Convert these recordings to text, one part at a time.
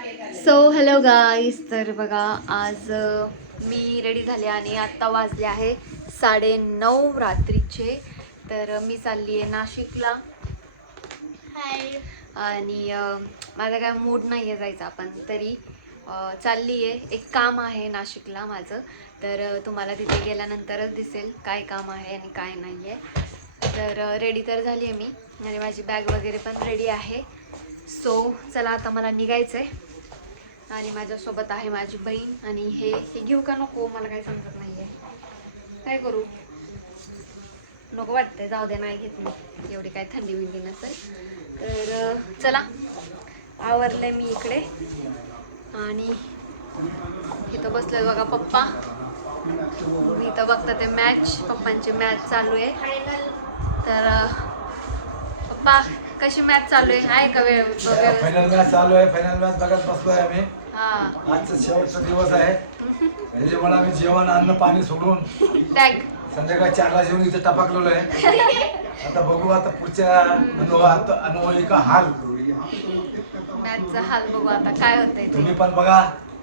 So hello गाईस, तर बघा आज मी रेडी झाले आणि आत्ता वाजले आहे 9:30 रात्रीचे. तर मी चालली आहे नाशिकला. आणि माझा काय मूड नाही आहे जायचा, पण तरी चालली आहे. एक काम आहे नाशिकला माझं, तर तुम्हाला तिथे गेल्यानंतरच दिसेल काय काम आहे आणि काय नाही आहे. तर रेडी तर झाली आहे मी आणि माझी बॅग वगैरे पण रेडी आहे. सो चला आता मला निघायचं आहे. आणि माझ्यासोबत आहे माझी बहीण. आणि हे घेऊ का नको मला काही समजत नाही आहे, काय करू. नको वाटतंय, जाऊ दे, नाही घेत मी. एवढी काय थंडी विंडी नसेल तर चला. आवरलंय मी इकडे आणि इथं बसलोय बघा पप्पा. मी इथं बघता ते मॅच, पप्पांची मॅच चालू आहे. तर पप्पा कशी मॅच चालू आहे का वेळ? फायनल मॅच चालू आहे. फायनल मॅच बघत बसलोय आम्ही. हा, आजचा शेवटचा दिवस आहे. त्याच्यामुळे आम्ही जेवण अन्न पाणी सोडून संध्याकाळी 4ला जेवण इथे टपकलेलो आहे. आता बघू आता पुढच्या अनुभवी का हाल, मॅचचा हाल बघू आता काय होतंय. तुम्ही पण बघा,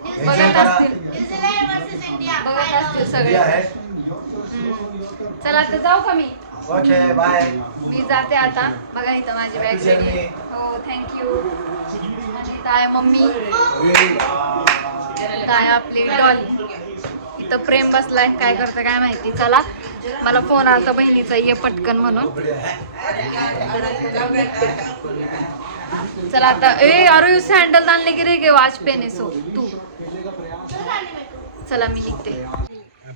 एन्जॉय करा. बघत असतील सगळे. आहे. चला आता जाऊ का मी? Okay bye. मी जाते आता. बघा इथं माझी बॅग रेडी आहे. हो, थँक्यू. काय मम्मी, काय आपली डॉल. इथं प्रेम बसलाय, काय करतं काय माहिती. चला, मला फोन आला बहिणीचा, ये पटकन म्हणून. चला आता. अरे सॅन्डल आणले की रे, वॉच पेन आहे. सो तू चला, मी निघते.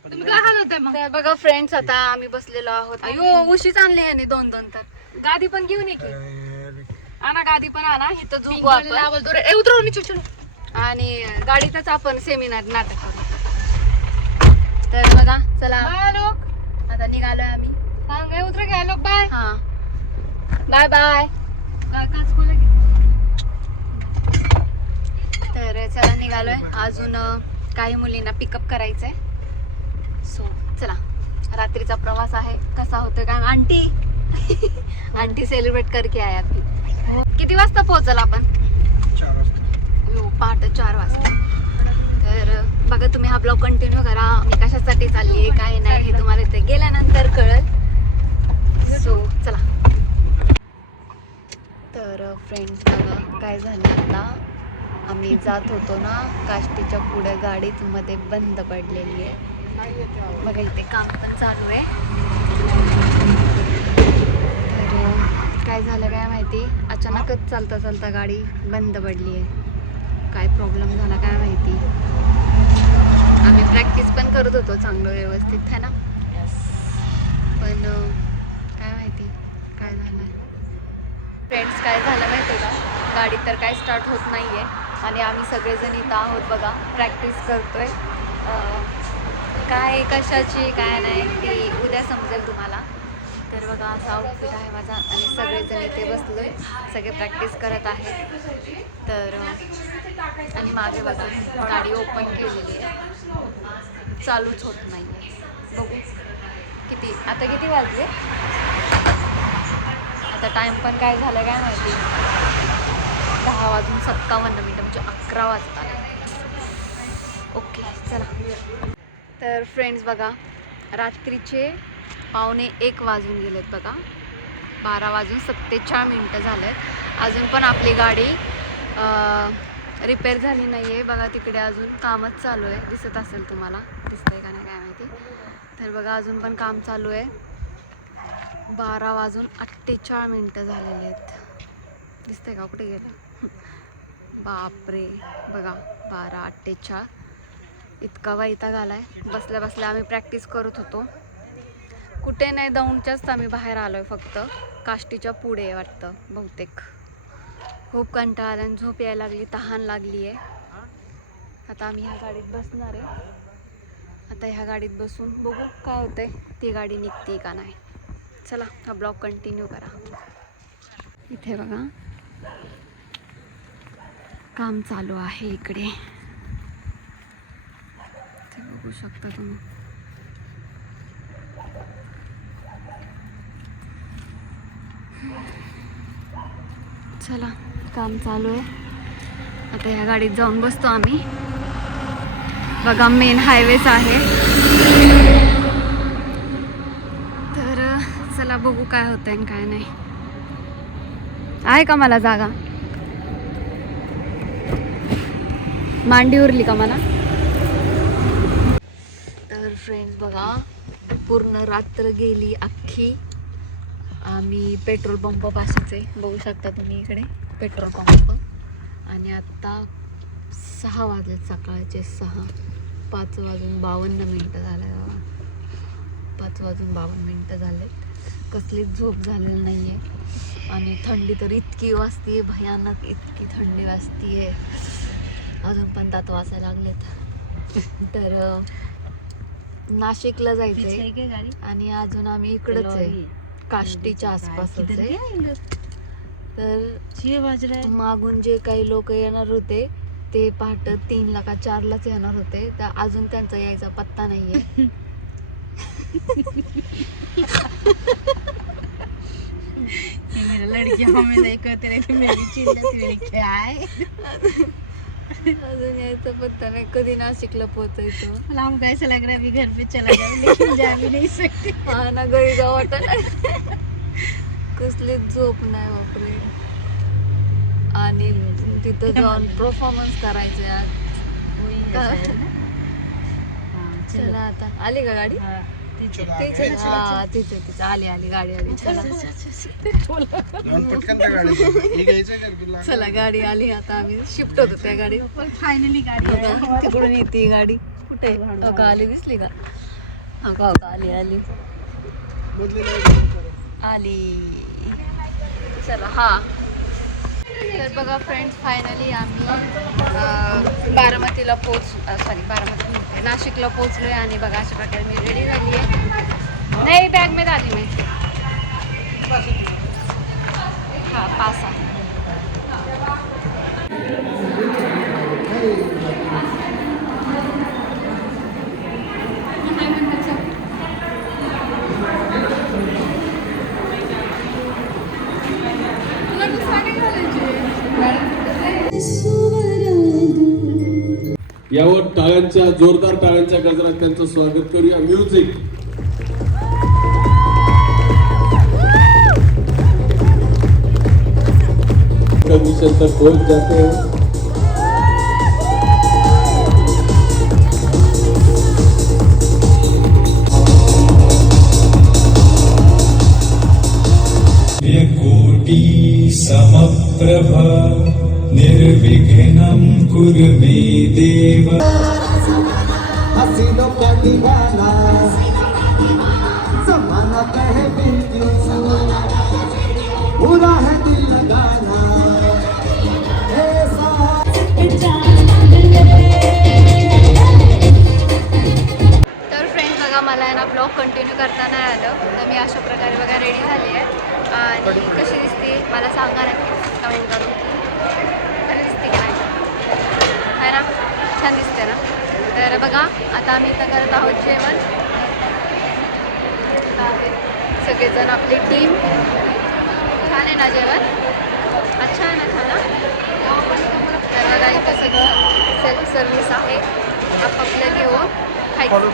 तुम्ही काय हलवताय मग? बघा फ्रेंड्स, आता आम्ही बसलेलो आहोत. अयो, उशीच आणले ह्याने 2-2. तर गादी पण घेऊन ये की. आणा गादी पण आणा. इथं झोपू आपण. उतरव मी चुचू. आणि गाडीतच आपण सेमिनार नाटक करू. तर बघा चला, आता निघालोय आम्ही. उतर घ्या लोक. बाय. हा, बाय बाय. तर चला निघालोय. अजून काही मुलींना पिकअप करायचंय. सो चला, रात्रीचा प्रवास आहे. कसा होतोय काय आंटी. आंटी सेलिब्रेट करके आहे आपली. किती वाजता पोहोचल आपण? 4 वाजता. पहाटे 4 वाजता. तर बघा, तुम्ही हा ब्लॉग कंटिन्यू करा. मी कशासाठी चालली आहे काय नाही हे तुम्हाला इथे गेल्यानंतर कळेल. सो चला. तर फ्रेंड्स बघा काय झालं. आता आम्ही जात होतो ना काष्टीच्या पुढे, गाडीत मध्ये बंद पडलेली आहे. बघा इथे काम पण चालू आहे. तर काय झालं काय माहिती, अचानकच चालता चालता गाडी बंद पडली आहे. काय प्रॉब्लेम झाला काय माहिती. आम्ही प्रॅक्टिस पण करत होतो चांगलं व्यवस्थित आहे ना, पण काय माहिती काय झालं. फ्रेंड्स काय झालं माहिती का, गाडी तर काय स्टार्ट होत नाही आहे. आणि आम्ही सगळेजण इथं आहोत बघा, प्रॅक्टिस करतोय. काय कशाची काय नाही ती उद्या समजेल तुम्हाला. तर बघा असा आउटफिट आहे माझा आणि सगळेजण इथे बसलोय, सगळे प्रॅक्टिस करत आहेत. तर आणि मागे बघा गाडी ओपन केलेली आहे, चालूच होत नाही आहे. बघू किती वाजले. आता टाईम पण काय झालं काय माहिती, 10:57 म्हणजे 11 वाजता. ओके चला. तर फ्रेंड्स बघा, रात्रीचे 1:45 वाजून गेलेत बघा. 12:47 झालेत. अजून पण आपली गाडी रिपेअर झाली नाही आहे. बघा तिकडे अजून कामच चालू आहे, दिसत असेल तुम्हाला, दिसतंय का नाही काय माहिती. तर बघा अजून पण काम चालू आहे. 12:48 झालेले आहेत. दिसतंय का, कुठे गेलं बापरे. बघा 12:48. इतका वैताग आलाय. बसल्या बसल्या आम्ही प्रॅक्टिस करत होतो. कुठे नाही, दौंडच्याच आम्ही बाहेर आलोय. फक्त काष्टीच्या पुढे वाटतं बहुतेक. खूप कंटाळा आला आणि झोप यायला लागली, तहान लागली आहे. आता आम्ही ह्या गाडीत बसणार आहे. आता ह्या गाडीत बसून बघू काय होतंय, ती गाडी निघते का नाही. चला, हा ब्लॉग कंटिन्यू करा. इथे बघा काम चालू आहे इकडे, ते बघू शकता तुम्ही. चला, काम चालू आहे. आता ह्या गाडीत जाऊन बसतो आम्ही. बघा मेन हायवेच आहे. तर चला बघू काय होतंय आणि काय नाही. आहे का मला जागा? मांडी उरली का मला? तर फ्रेंड्स बघा, पूर्ण रात्र गेली अख्खी. आम्ही पेट्रोल पंप पाशीच आहे, बघू शकता तुम्ही इकडे पेट्रोल पंप. आणि आत्ता 6 वाजले, सकाळचे 6. 5:52 झाले बाबा. 5:52 झाले. कसलीच झोप झालेली नाही आहे. आणि थंडी तर इतकी वाजते, भयानक इतकी थंडी वाजते. अजून पण दात वाजायला लागलेत. तर नाशिकला जायचंय आणि अजून आम्ही इकडंच आहे, काष्टीच्या आसपासच आहे. तर मागून जे काही लोक येणार होते ते पहाटे 3ला का 4लाच येणार होते. तर अजून त्यांचा यायचा पत्ता नाहीये. लड़की हमें नहीं कहते रहे कि मेरी चिल्ला क्या है. अजून यायचा पत्ता नाही. कधी नाशिकला पोहोचायचं? मला हमको ऐसा लग रहा है अभी घर पे चला जाए लेकिन जा भी नहीं सकते. हा ना, घरी जाऊ वाटत. कसलीच झोप नाही बापरे. आणि तिथं जाऊन परफॉर्मन्स करायचे आज. चला आता आली का गाडी? तिथे आली गाडी आली. चला गाडी आली. आता आम्ही शिफ्ट होतो त्या गाडी. फायनली गाडी तिकडून येते गाडी. कुठे का आली? दिसली का? हा का आली आली. चला हा. तर बघा फ्रेंड्स, फायनली आम्ही बारामतीला बारामती नाशिकला पोचलोय. आणि बघा अशा प्रकारे मी रेडी झाली आहे. नाही, बॅग मध्ये आली मी. हा पास आहे. यावर टाळ्यांच्या, जोरदार टाळ्यांच्या गजरात त्यांचं स्वागत करूया. म्युझिक. कंडिशन तक पहुंच जाते हैं. कोटि समप्रभ निर्विघ्नं कुरु मे देव. हसीनों का दीवाना ज़माना कहे बिल्कुल बुरा है दिल लगाना. तर फ्रेंड्स बघा, मला आहे ना ब्लॉग कंटिन्यू करता नाही आलं. तर मी अशा प्रकारे बघा रेडी झाली आहे. आणि कशी दिसते मला सांगा नक्की कमेंट करून. बरं दिसते का नाही? आहे ना, छान दिसते ना. तर बघा आता आम्ही इथं करत आहोत जेवण. सगळेजण आपली टीम. छान आहे ना जेवण? अच्छा आहे ना? झाला. तर बघा इथं सगळं सेल्फ सर्व्हिस आहे. आपापलं घेऊन खायचं.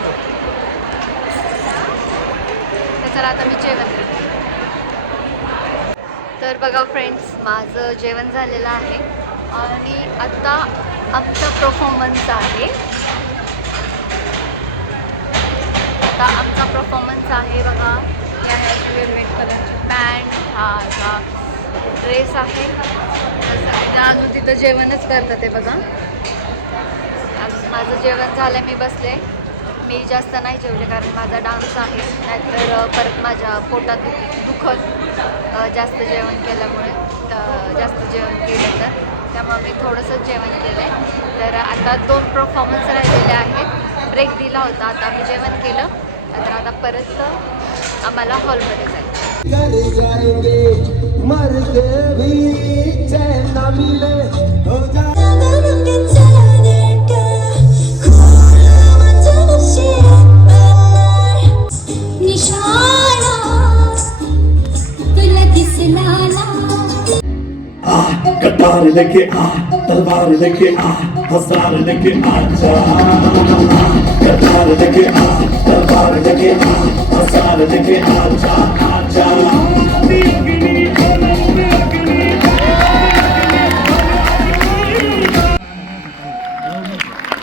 तर चला आता मी जेवण करते. तर बघा फ्रेंड्स, माझं जेवण झालेलं आहे आणि आता आमचा परफॉर्मन्स आहे. बघा. हे आहे वेलवेट कलरची पॅन्ट, हा ड्रेस आहे. अजून तिथं जेवणच करतात ते बघा. माझं जेवण झालं, मी बसले. मी जास्त नाही जेवले कारण माझा डान्स आहे, नाहीतर परत माझ्या पोटात दुखत जास्त जेवण केल्यामुळे. जास्त जेवण केलं तर त्यामुळे मी थोडंसं जेवण केलं आहे. तर आता 2 परफॉर्मन्स राहिलेले आहेत. ब्रेक दिला होता, आता आम्ही जेवण केलं. तर आता परत आम्हाला हॉलमध्ये कटार लेके आ तलवार लेके आ हसार लेके आजा कटार लेके आ तलवार लेके आ हसार लेके आजा आजा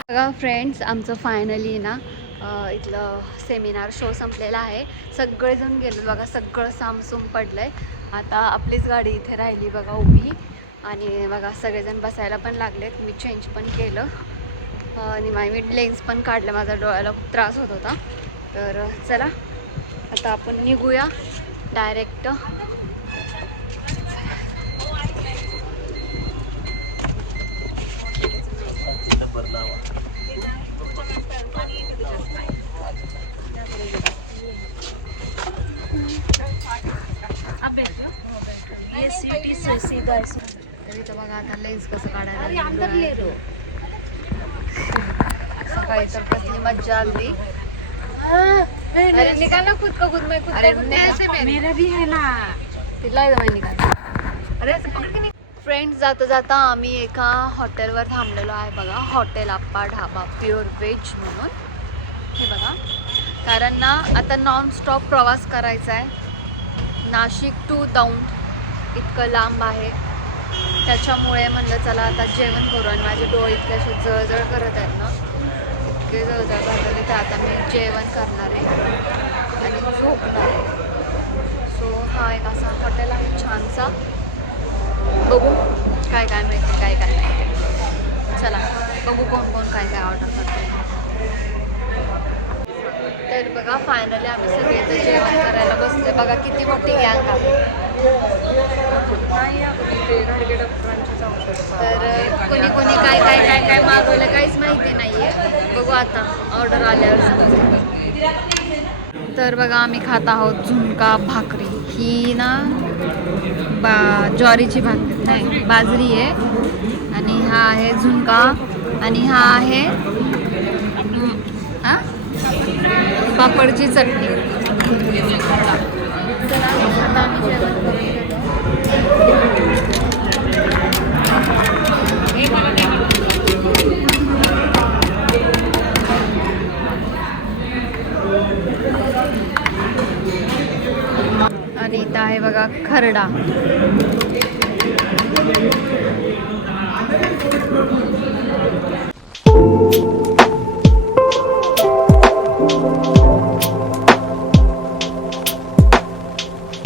बघा फ्रेंड्स, आमचं फायनली ना इथलं सेमिनार शो संपलेला आहे. सगळेजण गेले बघा, सगळं सामसूम पडलं आहे. आता आपलीच गाडी इथे राहिली बघा उभी. आणि बघा सगळेजण बसायला पण लागलेत. मी चेंज पण केलं आणि मी लेन्स पण काढलं, माझ्या डोळ्याला खूप त्रास होत होता. तर चला आता आपण निघूया डायरेक्ट. तर इथं बघा आता लेन्स कसं काढायला. सकाळी तर कसली मज्जा आली. अरे निकाल ना खुद का खुद में खुद का खुद में. मेरा भी है ना. तिला निकाल. अरे फ्रेंड्स, जाता जाता आम्ही एका हॉटेलवर थांबलेलो आहे बघा. हॉटेल आप्पा ढाबा प्युअर व्हेज म्हणून. हे बघा, कारण ना आता नॉनस्टॉप प्रवास करायचा आहे. नाशिक टू दौंड इतकं लांब आहे. त्याच्यामुळे म्हणलं चला आता जेवण करू. आणि माझे डोळे इतके असे जळजळ करत आहेत ना, इतके जळजळ करत आहेत. तर आता मी जेवण करणार आहे आणि झोपणार आहे. सो हा एक असा हॉटेल आहे छानसा. बघू काय काय मिळते काय काय नाही ते. चला बघू कोण कोण काय काय ऑर्डर करते. तर बघा फायनली आम्ही सगळे इथं जेवण करायला बसले. बघा किती मोठी गँग आहे. तर कोणी कोणी काय काय काय काय मागवलं काहीच माहिती नाही आहे. बघू आता ऑर्डर आल्यावर समजतं. तर बघा आम्ही खात आहोत झुणका भाकरी. ही ना ज्वारीची भाकरी नाही, बाजरी आहे. आणि हा आहे झुणका आणि हा आहे पापडची चटणी. आणि इथं आहे बघा खरडा.